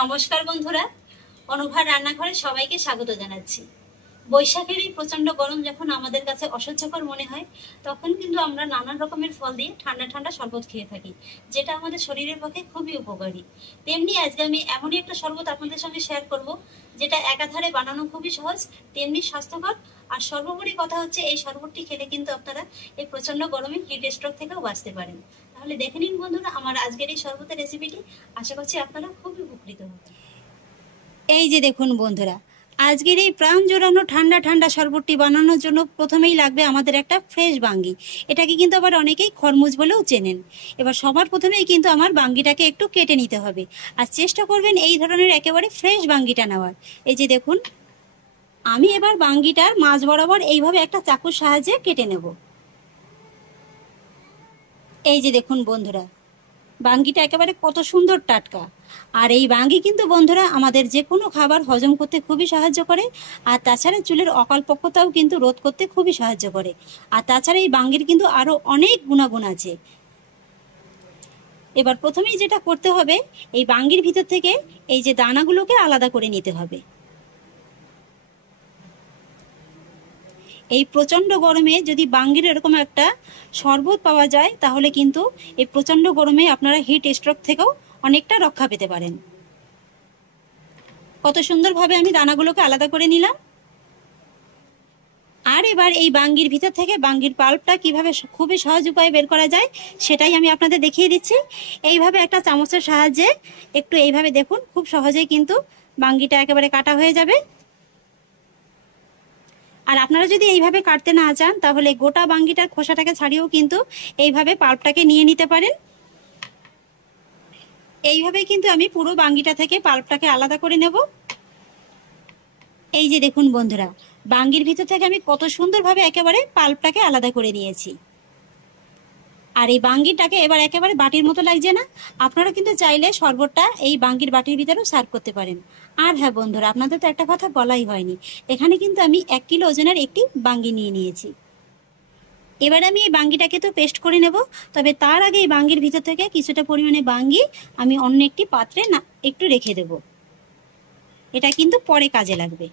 নমস্কার বন্ধুরা, অনুভার রান্নাঘরে সবাইকে স্বাগত জানাচ্ছি। বৈশাখের এই প্রচন্ড গরম যখন আমাদের কাছে অসহ্যকর মনে হয়, তখন কিন্তু আমরা নানান রকমের ফল দিয়ে ঠান্ডা ঠান্ডা শরবত খেয়ে থাকি, যেটা আমাদের শরীরের পক্ষে খুবই উপকারী। তেমনি আজকে আমি এমনই একটা শরবত আপনাদের সঙ্গে শেয়ার করব, যেটা একাধারে বানানো খুবই সহজ, তেমনি স্বাস্থ্যকর। আর সর্বোপরি কথা হচ্ছে, এই শরবতটি খেলে কিন্তু আপনারা এই প্রচন্ড গরমে হিট স্ট্রোক থেকেও বাঁচতে পারেন। তাহলে দেখে নিন বন্ধুরা আমার আজকের এই শরবতের রেসিপিটি। আশা করছি আপনারা খুবই উপকৃত হবেন। এই যে দেখুন বন্ধুরা, আজকের এই প্রাণ জোড়ানো ঠান্ডা ঠান্ডা শরবতটি বানানোর জন্য প্রথমেই লাগবে আমাদের একটা ফ্রেশ বাঙ্গি। এটাকে কিন্তু আবার অনেকেই খরমুজ বলেও চেনেন। এবার সবার প্রথমেই কিন্তু আমার বাঙ্গিটাকে একটু কেটে নিতে হবে, আর চেষ্টা করবেন এই ধরনের একেবারে ফ্রেশ বাঙ্গিটা নেওয়ার। এই যে দেখুন, আমি এবার বাঙ্গিটার মাঝ বরাবর এইভাবে একটা চাকুর সাহায্যে কেটে নেব। এই যে দেখুন বন্ধুরা, বাঙ্গিটা একেবারে কত সুন্দর টাটকা। আর এই বাঙ্গি কিন্তু বন্ধুরা আমাদের যে কোনো খাবার হজম করতে খুবই সাহায্য করে, আর তাছাড়া চুলের অকালপক্বতাও কিন্তু রোধ করতে খুবই সাহায্য করে। আর তাছাড়া এই বাঙ্গির কিন্তু আরও অনেক গুণাগুণ আছে। এবার প্রথমেই যেটা করতে হবে, এই বাঙ্গির ভিতর থেকে এই যে দানাগুলোকে আলাদা করে নিতে হবে। এই প্রচণ্ড গরমে যদি বাঙ্গির এরকম একটা শরবত পাওয়া যায়, তাহলে কিন্তু এই প্রচণ্ড গরমে আপনারা হিট স্ট্রোক থেকেও অনেকটা রক্ষা পেতে পারেন। কত সুন্দরভাবে আমি দানাগুলোকে আলাদা করে নিলাম। আর এবার এই বাঙ্গির ভিতর থেকে বাঙ্গির পাল্পটা কিভাবে খুবই সহজ উপায়ে বের করা যায়, সেটাই আমি আপনাদের দেখিয়ে দিচ্ছি। এইভাবে একটা চামচের সাহায্যে একটু এইভাবে দেখুন, খুব সহজেই কিন্তু বাঙ্গিটা একেবারে কাটা হয়ে যাবে। আর আপনারা যদি এইভাবে কাটতে না চান, তাহলে গোটা বাঙ্গিটার খোসাটাকে ছাড়িয়েও কিন্তু এইভাবে পাল্পটাকে নিয়ে নিতে পারেন। এইভাবে কিন্তু আমি পুরো বাঙ্গিটা থেকে পাল্পটাকে আলাদা করে নেব। এই যে দেখুন বন্ধুরা, বাঙ্গির ভিতর থেকে আমি কত সুন্দরভাবে একেবারে পাল্পটাকে আলাদা করে নিয়েছি। আর এই বাঙ্গিটাকে এবার একেবারে বাটির মতো লাগছে না? আপনারা কিন্তু চাইলে শরবতটা এই বাঙ্গির বাটির ভিতরেও সার্ভ করতে পারেন। আর হ্যাঁ বন্ধুরা, আপনাদের তো একটা কথা বলাই হয়নি, এখানে কিন্তু আমি 1 কিলো ওজনের একটি বাঙ্গি নিয়ে নিয়েছি। এবার আমি এই বাঙ্গিটাকে তো পেস্ট করে নেব, তবে তার আগে এই বাঙ্গির ভিতর থেকে কিছুটা পরিমাণে বাঙ্গি আমি অন্য একটি পাত্রে না একটু রেখে দেব। এটা কিন্তু পরে কাজে লাগবে।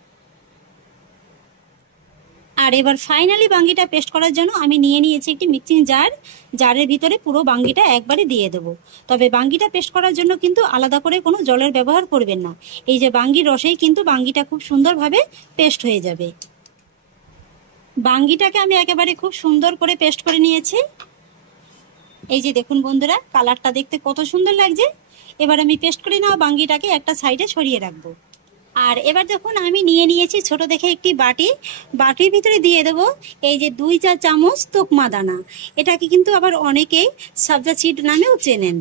আর এবার ফাইনালি বাঙ্গিটা পেস্ট করার জন্য আমি নিয়ে নিয়েছি একটি মিক্সিং জারের ভিতরে পুরো বাঙ্গিটা একবারে দিয়ে দেবো। তবে বাঙ্গিটা পেস্ট করার জন্য কিন্তু আলাদা করে কোনো জলের ব্যবহার করবেন না। এই যে বাঙ্গির রসেই কিন্তু বাঙ্গিটা খুব সুন্দরভাবে পেস্ট হয়ে যাবে। বাঙ্গিটাকে আমি একেবারে খুব সুন্দর করে পেস্ট করে নিয়েছি। এই যে দেখুন বন্ধুরা, কালারটা দেখতে কত সুন্দর লাগছে। এবার আমি পেস্ট করে নেওয়া বাঙ্গিটাকে একটা সাইডে সরিয়ে রাখবো। আর এবার দেখুন, আমি নিয়ে নিয়েছি ছোট দেখে একটি বাটির ভিতরে দিয়ে দেবো এই যে 2-4 চামচ তোকমা দানা। এটাকে কিন্তু আবার অনেকেই সবজা সিড নামেও চেনেন।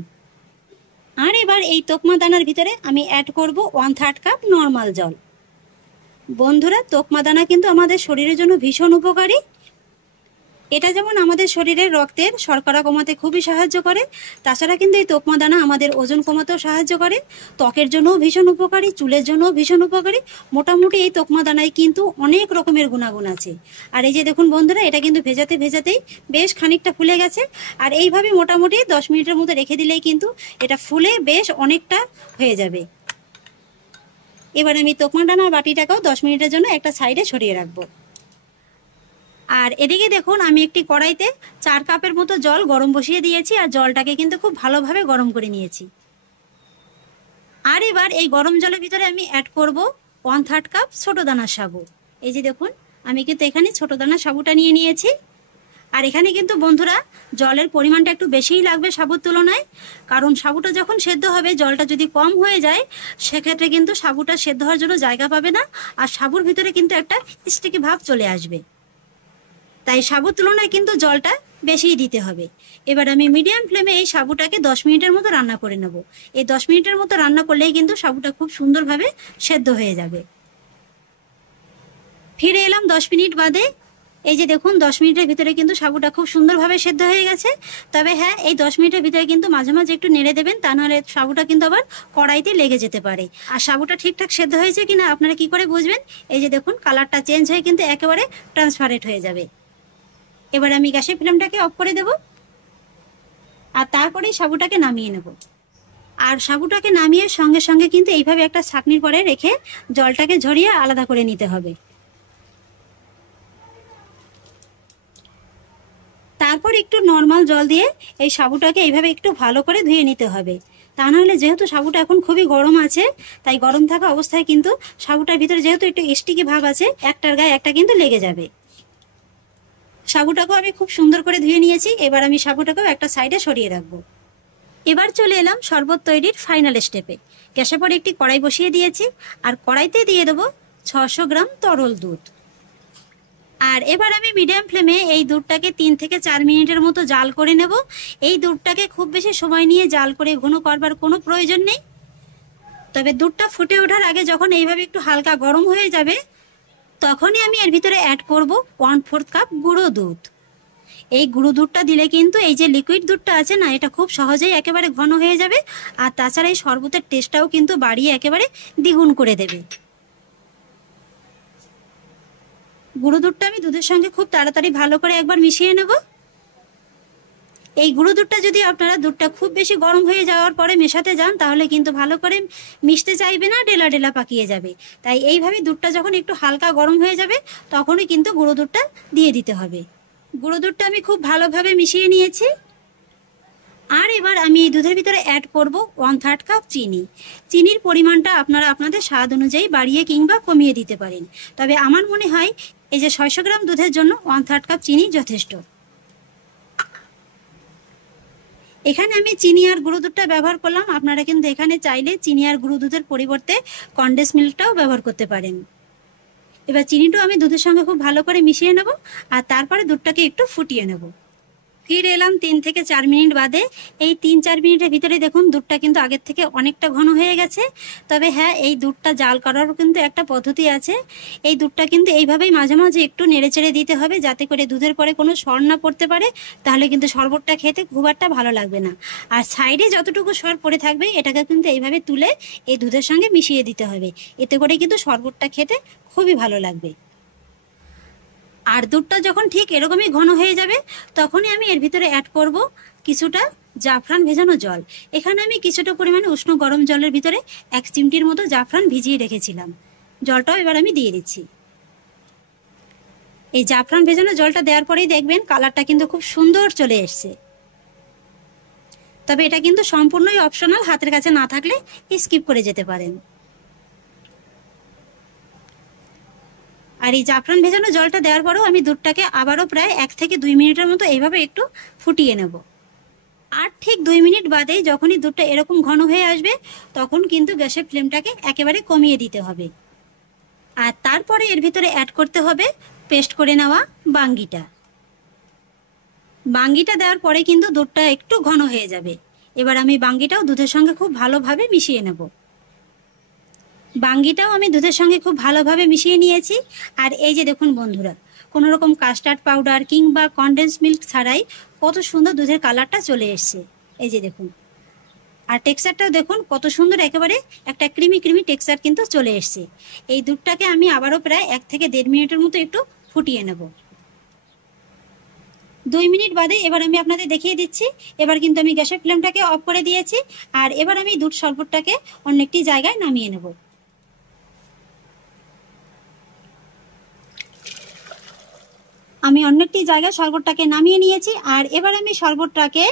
আর এবার এই তোকমা দানার ভিতরে আমি অ্যাড করব 1/3 কাপ নর্মাল জল। বন্ধুরা, তোকমা দানা কিন্তু আমাদের শরীরের জন্য ভীষণ উপকারী। এটা যেমন আমাদের শরীরের রক্তের শর্করা কমাতে খুবই সাহায্য করে, তাছাড়া কিন্তু এই তোকমা দানা আমাদের ওজন কমাতেও সাহায্য করে। ত্বকের জন্যও ভীষণ উপকারী, চুলের জন্যও ভীষণ উপকারী। মোটামুটি এই তোকমা দানায় কিন্তু অনেক রকমের গুণাগুণ আছে। আর এই যে দেখুন বন্ধুরা, এটা কিন্তু ভেজাতেই বেশ খানিকটা ফুলে গেছে। আর এইভাবে মোটামুটি 10 মিনিটের মতো রেখে দিলেই কিন্তু এটা ফুলে বেশ অনেকটা হয়ে যাবে। এবার আমি তোকমা দানার বাটিটাকেও 10 মিনিটের জন্য একটা সাইডে সরিয়ে রাখবো। আর এদিকে দেখুন, আমি একটি কড়াইতে 4 কাপের মতো জল গরম বসিয়ে দিয়েছি, আর জলটাকে কিন্তু খুব ভালোভাবে গরম করে নিয়েছি। আর এবার এই গরম জলের ভিতরে আমি অ্যাড করব 1/3 কাপ ছোট দানার সাবু। এই যে দেখুন, আমি কিন্তু এখানে ছোট দানার সাবুটা নিয়ে নিয়েছি। আর এখানে কিন্তু বন্ধুরা জলের পরিমাণটা একটু বেশিই লাগবে সাবুর তুলনায়, কারণ সাবুটা যখন সেদ্ধ হবে, জলটা যদি কম হয়ে যায়, সেক্ষেত্রে কিন্তু সাবুটা সেদ্ধ হওয়ার জন্য জায়গা পাবে না, আর সাবুর ভিতরে কিন্তু একটা স্টিকি ভাব চলে আসবে। তাই সাবুর তুলনায় কিন্তু জলটা বেশিই দিতে হবে। এবার আমি মিডিয়াম ফ্লেমে এই সাবুটাকে 10 মিনিটের মতো রান্না করে নেব। এই 10 মিনিটের মতো রান্না করলেই কিন্তু সাবুটা খুব সুন্দরভাবে সেদ্ধ হয়ে যাবে। ফিরে এলাম 10 মিনিট বাদে। এই যে দেখুন, 10 মিনিটের ভিতরে কিন্তু সাবুটা খুব সুন্দরভাবে সেদ্ধ হয়ে গেছে। তবে হ্যাঁ, এই 10 মিনিটের ভিতরে কিন্তু মাঝে মাঝে একটু নেড়ে দেবেন, তা নাহলে সাবুটা কিন্তু আবার কড়াইতে লেগে যেতে পারে। আর সাবুটা ঠিকঠাক সেদ্ধ হয়েছে কিনা আপনারা কি করে বুঝবেন? এই যে দেখুন, কালারটা চেঞ্জ হয়ে কিন্তু একেবারে ট্রান্সপারেন্ট হয়ে যাবে। এবার আমি গ্যাসের ফ্লেমটাকে অফ করে দেব, আর তারপরেই সাবুটাকে নামিয়ে নেব। আর সাবুটাকে নামিয়ে সঙ্গে সঙ্গে কিন্তু এইভাবে একটা ছাঁকনির পরে রেখে জলটাকে ঝরিয়ে আলাদা করে নিতে হবে। তারপর একটু নর্মাল জল দিয়ে এই সাবুটাকে এইভাবে একটু ভালো করে ধুয়ে নিতে হবে। তা নাহলে যেহেতু সাবুটা এখন খুবই গরম আছে, তাই গরম থাকা অবস্থায় কিন্তু সাবুটার ভিতরে যেহেতু একটু স্টিকি ভাব আছে, একটার গায়ে একটা কিন্তু লেগে যাবে। সাবুটাকেও আমি খুব সুন্দর করে ধুয়ে নিয়েছি। এবার আমি সাবুটাকেও একটা সাইডে সরিয়ে রাখবো। এবার চলে এলাম শরবত তৈরির ফাইনাল স্টেপে। গ্যাসের পরে একটি কড়াই বসিয়ে দিয়েছি, আর কড়াইতে দিয়ে দেবো 600 গ্রাম তরল দুধ। আর এবার আমি মিডিয়াম ফ্লেমে এই দুধটাকে 3 থেকে 4 মিনিটের মতো জাল করে নেব। এই দুধটাকে খুব বেশি সময় নিয়ে জাল করে ঘন করবার কোনো প্রয়োজন নেই। তবে দুধটা ফুটে ওঠার আগে যখন এইভাবে একটু হালকা গরম হয়ে যাবে, তখনই আমি এর ভিতরে অ্যাড করব 1/4 কাপ গুঁড়ো দুধ। এই গুঁড়ো দুধটা দিলে কিন্তু এই যে লিকুইড দুধটা আছে না, এটা খুব সহজেই একেবারে ঘন হয়ে যাবে। আর তাছাড়া এই শরবতের টেস্টটাও কিন্তু বাড়িয়ে একেবারে দ্বিগুণ করে দেবে। গুঁড়ো দুধটা আমি দুধের সঙ্গে খুব তাড়াতাড়ি ভালো করে একবার মিশিয়ে নেব। এই গুঁড়ো দুধটা যদি আপনারা দুধটা খুব বেশি গরম হয়ে যাওয়ার পরে মেশাতে যান, তাহলে কিন্তু ভালো করে মিশতে চাইবে না, ডেলা ডেলা পাকিয়ে যাবে। তাই এইভাবে দুধটা যখন একটু হালকা গরম হয়ে যাবে, তখনই কিন্তু গুঁড়ো দুধটা দিয়ে দিতে হবে। গুঁড়ো দুধটা আমি খুব ভালোভাবে মিশিয়ে নিয়েছি। আর এবার আমি এই দুধের ভিতরে অ্যাড করব 1/3 কাপ চিনি। চিনির পরিমাণটা আপনারা আপনাদের স্বাদ অনুযায়ী বাড়িয়ে কিংবা কমিয়ে দিতে পারেন। তবে আমার মনে হয় এই যে 600 গ্রাম দুধের জন্য 1/3 কাপ চিনি যথেষ্ট। এখানে আমি চিনি আর গুঁড়ো দুধটা ব্যবহার করলাম। আপনারা কিন্তু এখানে চাইলে চিনি আর গুঁড়ো দুধের পরিবর্তে কনডেন্স মিল্কটাও ব্যবহার করতে পারেন। এবার চিনিটাও আমি দুধের সঙ্গে খুব ভালো করে মিশিয়ে নেব, আর তারপরে দুধটাকে একটু ফুটিয়ে নেব। ফিরে এলাম 3 থেকে 4 মিনিট বাদে। এই 3-4 মিনিটের ভিতরে দেখুন দুধটা কিন্তু আগের থেকে অনেকটা ঘন হয়ে গেছে। তবে হ্যাঁ, এই দুধটা জাল করারও কিন্তু একটা পদ্ধতি আছে। এই দুধটা কিন্তু এইভাবেই মাঝে মাঝে একটু নেড়েচেড়ে দিতে হবে, যাতে করে দুধের পরে কোনো সর না পড়তে পারে। তাহলে কিন্তু শরবতটা খেতে খুব একটা ভালো লাগবে না। আর সাইডে যতটুকু সর পড়ে থাকবে, এটাকে কিন্তু এইভাবে তুলে এই দুধের সঙ্গে মিশিয়ে দিতে হবে। এতে করে কিন্তু শরবতটা খেতে খুবই ভালো লাগবে। আর দুধটা যখন ঠিক এরকমই ঘন হয়ে যাবে, তখনই আমি এর ভিতরে অ্যাড করব কিছুটা জাফরান ভেজানো জল। এখানে আমি কিছুটা পরিমাণে উষ্ণ গরম জলের ভিতরে 1 চিমটির মতো জাফরান ভিজিয়ে রেখেছিলাম। জলটাও এবার আমি দিয়ে দিচ্ছি। এই জাফরান ভেজানো জলটা দেওয়ার পরেই দেখবেন কালারটা কিন্তু খুব সুন্দর চলে এসছে। তবে এটা কিন্তু সম্পূর্ণই অপশনাল, হাতের কাছে না থাকলে স্কিপ করে যেতে পারেন। আর এই জাফরান ভেজানো জলটা দেওয়ার পরেও আমি দুধটাকে আবারও প্রায় 1 থেকে 2 মিনিটের মতো এইভাবে একটু ফুটিয়ে নেব। আর ঠিক 2 মিনিট বাদেই যখনই দুধটা এরকম ঘন হয়ে আসবে, তখন কিন্তু গ্যাসের ফ্লেমটাকে একেবারে কমিয়ে দিতে হবে। আর তারপরে এর ভিতরে অ্যাড করতে হবে পেস্ট করে নেওয়া বাঙ্গিটা। বাঙ্গিটা দেওয়ার পরে কিন্তু দুধটা একটু ঘন হয়ে যাবে। এবার আমি বাঙ্গিটাও দুধের সঙ্গে খুব ভালোভাবে মিশিয়ে নেব। বাঙ্গিটাও আমি দুধের সঙ্গে খুব ভালোভাবে মিশিয়ে নিয়েছি। আর এই যে দেখুন বন্ধুরা, কোনো রকম কাস্টার্ড পাউডার কিংবা কনডেন্স মিল্ক ছাড়াই কত সুন্দর দুধের কালারটা চলে এসছে। এই যে দেখুন, আর টেক্সচারটাও দেখুন কত সুন্দর, একেবারে একটা ক্রিমি ক্রিমি টেক্সচার কিন্তু চলে এসছে। এই দুধটাকে আমি আবারও প্রায় 1 থেকে 1.5 মিনিটের মতো একটু ফুটিয়ে নেব। 2 মিনিট বাদে এবার আমি আপনাদের দেখিয়ে দিচ্ছি। এবার কিন্তু আমি গ্যাসের ফ্লেমটাকে অফ করে দিয়েছি। আর এবার আমি দুধ শরবতটাকে অন্য একটি জায়গায় নামিয়ে নেব। আমি অন্য একটি জায়গায় শরবতটাকে নামিয়ে নিয়েছি। আর এবার আমি শরবতটাকে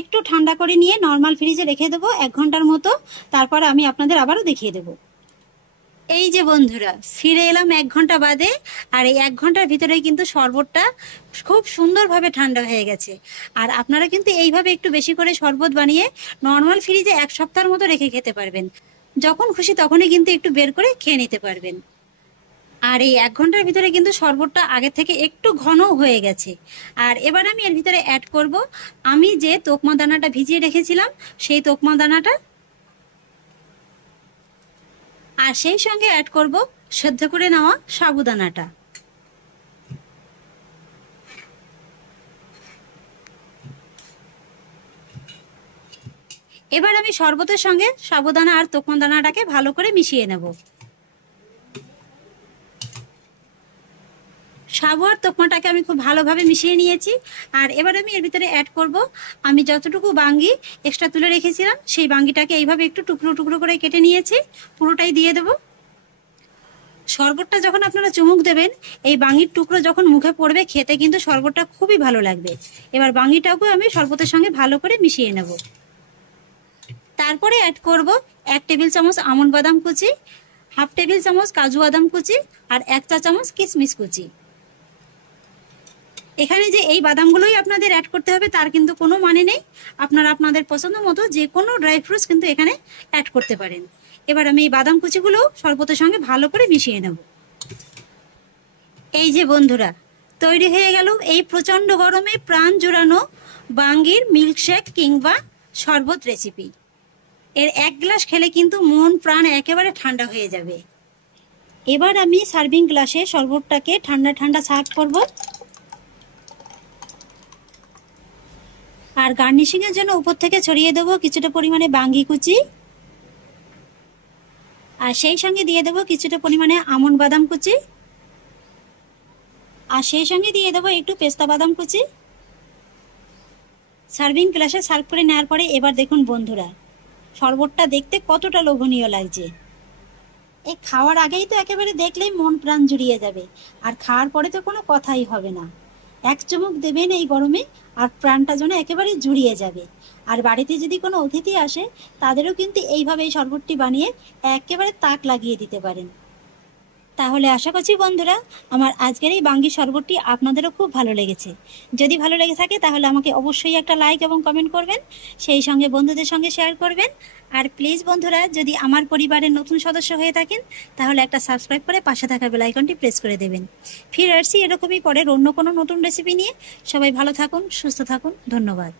একটু ঠান্ডা করে নিয়ে নর্মাল ফ্রিজে রেখে দেবো 1 ঘন্টার মতো। তারপর আমি আপনাদের আবারও দেখিয়ে দেবো। এই যে বন্ধুরা, ফিরে এলাম 1 ঘন্টা বাদে। আর এই 1 ঘন্টার ভিতরে কিন্তু শরবতটা খুব সুন্দরভাবে ঠান্ডা হয়ে গেছে। আর আপনারা কিন্তু এইভাবে একটু বেশি করে শরবত বানিয়ে নর্মাল ফ্রিজে 1 সপ্তাহের মতো রেখে খেতে পারবেন। যখন খুশি তখনই কিন্তু একটু বের করে খেয়ে নিতে পারবেন। আর এই 1 ঘন্টার ভিতরে কিন্তু শরবতটা আগে থেকে একটু ঘন হয়ে গেছে। আর এবার আমি এর ভিতরে অ্যাড করব আমি যে তোকমা দানাটা ভিজিয়ে রেখেছিলাম, সেই তোকমা দানাটা। আর সেই সঙ্গে অ্যাড করব সেদ্ধ করে নেওয়া সাবুদানাটা। এবার আমি শরবতের সঙ্গে সাবুদানা আর তোকমা দানাটাকে ভালো করে মিশিয়ে নেব। সাবু আর তোকমাটাকে আমি খুব ভালোভাবে মিশিয়ে নিয়েছি। আর এবার আমি এর ভিতরে অ্যাড করব আমি যতটুকু বাঙ্গি এক্সট্রা তুলে রেখেছিলাম, সেই বাঙ্গিটাকে এইভাবে একটু টুকরো টুকরো করে কেটে নিয়েছি, পুরোটাই দিয়ে দেবো। শরবতটা যখন আপনারা চুমুক দেবেন, এই বাঙ্গির টুকরো যখন মুখে পড়বে, খেতে কিন্তু শরবতটা খুবই ভালো লাগবে। এবার বাঙ্গিটাকেও আমি শরবতের সঙ্গে ভালো করে মিশিয়ে নেব। তারপরে অ্যাড করব 1 টেবিল চামচ আমন্ড বাদাম কুচি, 1/2 টেবিল চামচ কাজু বাদাম কুচি, আর 1 চা চামচ কিশমিশ কুচি। এখানে যে এই বাদামগুলোই আপনাদের অ্যাড করতে হবে তার কিন্তু কোনো মানে নেই, আপনারা আপনাদের পছন্দ মতো যে কোনো ড্রাই ফ্রুটস কিন্তু এখানে অ্যাড করতে পারেন। এবার আমি এই বাদাম কুচিগুলো শরবতের সঙ্গে ভালো করে মিশিয়ে নেব। এই যে বন্ধুরা, তৈরি হয়ে গেল এই প্রচণ্ড গরমে প্রাণ জোড়ানো বাঙ্গির মিল্কশেক কিংবা শরবত রেসিপি। এর 1 গ্লাস খেলে কিন্তু মন প্রাণ একেবারে ঠান্ডা হয়ে যাবে। এবার আমি সার্ভিং গ্লাসে শরবতটাকে ঠান্ডা ঠান্ডা সার্ভ করব। আর গার্নিশিং এর জন্য উপর থেকে ছড়িয়ে দেবো কিছুটা পরিমাণে বাঙ্গি কুচি, আর সেই সঙ্গে দিয়ে দেবো কিছুটা পরিমাণে আমন্ড বাদাম কুচি, আর সেই সঙ্গে দিয়ে দেবো একটু পেস্তা বাদাম কুচি। সার্ভিং গ্লাসে সার্ভ করে নেওয়ার পরে এবার দেখুন বন্ধুরা, শরবতটা দেখতে কতটা লোভনীয় লাগছে। এই খাওয়ার আগেই তো একেবারে দেখলেই মন প্রাণ জুড়িয়ে যাবে, আর খাওয়ার পরে তো কোনো কথাই হবে না। 1 চুমুক দেবেন এই গরমে আর প্রাণটা যেন একেবারে জুড়িয়ে যাবে। আর বাড়িতে যদি কোনো অতিথি আসে, তাদেরও কিন্তু এইভাবে এই শরবতটি বানিয়ে একেবারে তাক লাগিয়ে দিতে পারেন। তাহলে আশা করছি বন্ধুরা, আমার আজকের এই বাঙ্গি শরবতটি আপনাদেরও খুব ভালো লেগেছে। যদি ভালো লেগে থাকে তাহলে আমাকে অবশ্যই একটা লাইক এবং কমেন্ট করবেন, সেই সঙ্গে বন্ধুদের সঙ্গে শেয়ার করবেন। আর প্লিজ বন্ধুরা, যদি আমার পরিবারের নতুন সদস্য হয়ে থাকেন তাহলে একটা সাবস্ক্রাইব করে পাশে থাকা বেল আইকনটি প্রেস করে দেবেন। ফিরে আসছি এরকমই পরের অন্য কোনো নতুন রেসিপি নিয়ে। সবাই ভালো থাকুন, সুস্থ থাকুন, ধন্যবাদ।